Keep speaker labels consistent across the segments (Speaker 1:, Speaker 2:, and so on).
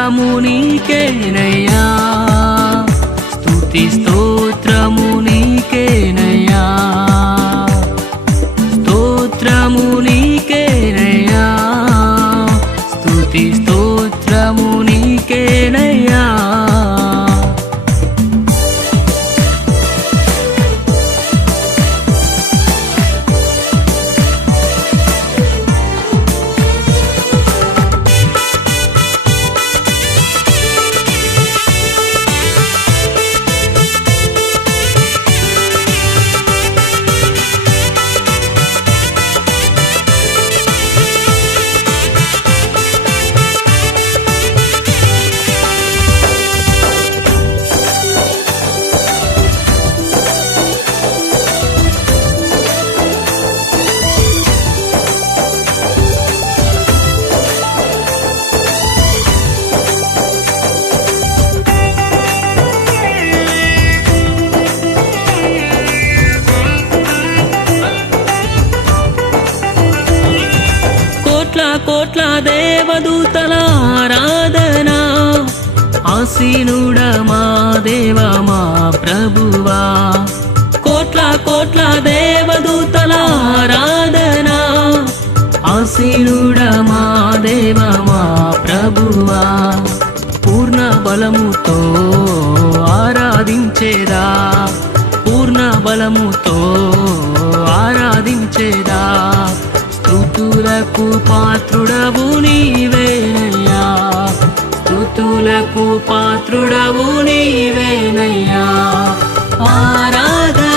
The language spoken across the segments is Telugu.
Speaker 1: స్తోత్రము నీకేనయ్యా స్తుతి స్తోత్రము నీకేనయ్యా స్తోత్రము నీకేనయ్యా స్తుతి స్తోత్రము నీకేనయ్యా దేవదూతల ఆరాధనా. ఆసీనుడ మా దేవ మా ప్రభువా. కోట్ల కోట్ల దేవదూతల ఆరాధనా. ఆసీనుడ మా దేవ మా ప్రభువా. పూర్ణ బలముతో ఆరాధించేదా. పూర్ణ బలముతో ఆరాధించేదా. స్థుతులకు పాత్రుడవు నీవేనయ్యా స్థుతులకు పాత్రుడవు నీవేనయ్యా ఆరాధన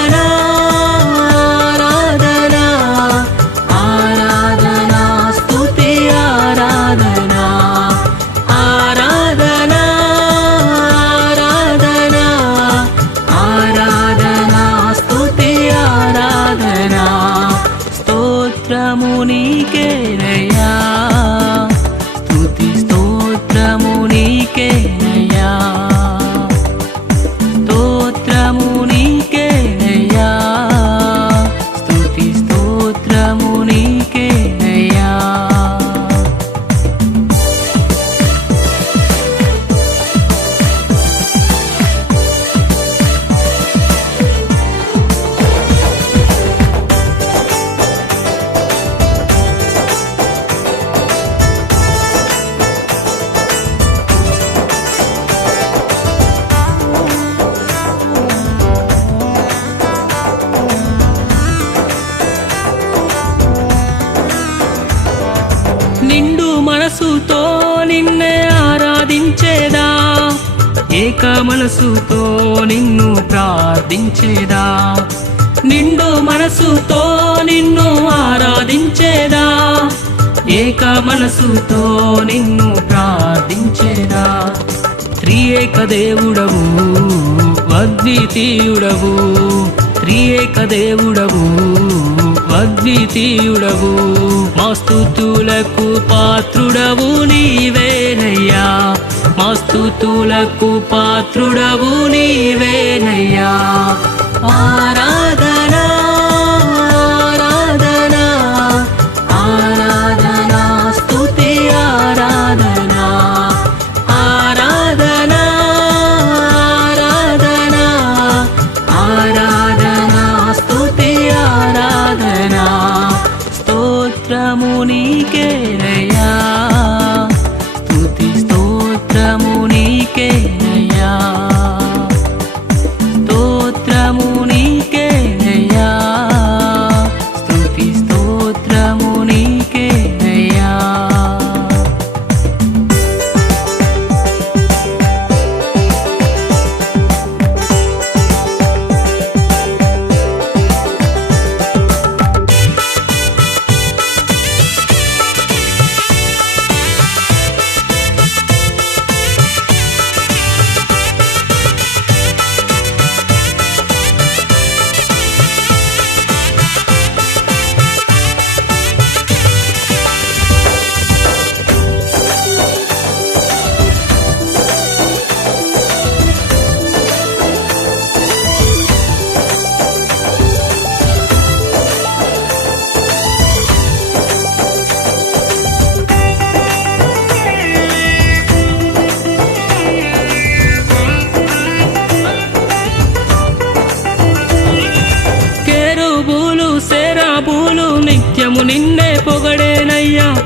Speaker 1: ఏక మనసుతో నిన్ను ప్రార్థించేదా? నిండు మనసుతో నిన్ను ఆరాధించేదా? ఏక మనసుతో నిన్ను ప్రార్థించేదా? త్రియేక దేవుడవు అద్వితీయుడవు. త్రియేక దేవుడవు అద్వితీయుడవు. మా స్థుతులకు పాత్రుడవు నీవే. ఆస్తుతులకు పాత్రుడవు నీవేనయ్యా. ఆరాధ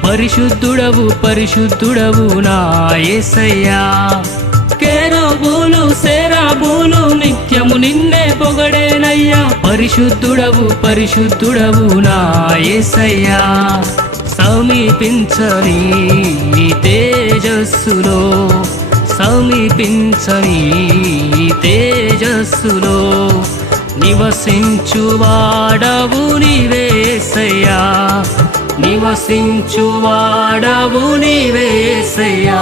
Speaker 1: పరిశుద్ధుడవు పరిశుద్ధుడవు నా యేసయ్యా కేరోబులు సేరాబులు నిత్యము నిన్నే పొగడేనయ్యా. పరిశుద్ధుడవు పరిశుద్ధుడవు నా యేసయ్యా సమీపించని తేజస్సులో సమీపించని తేజస్సులో నివసించువాడవు నీవేసయ్యా నివసించువాడవు నీవేసయా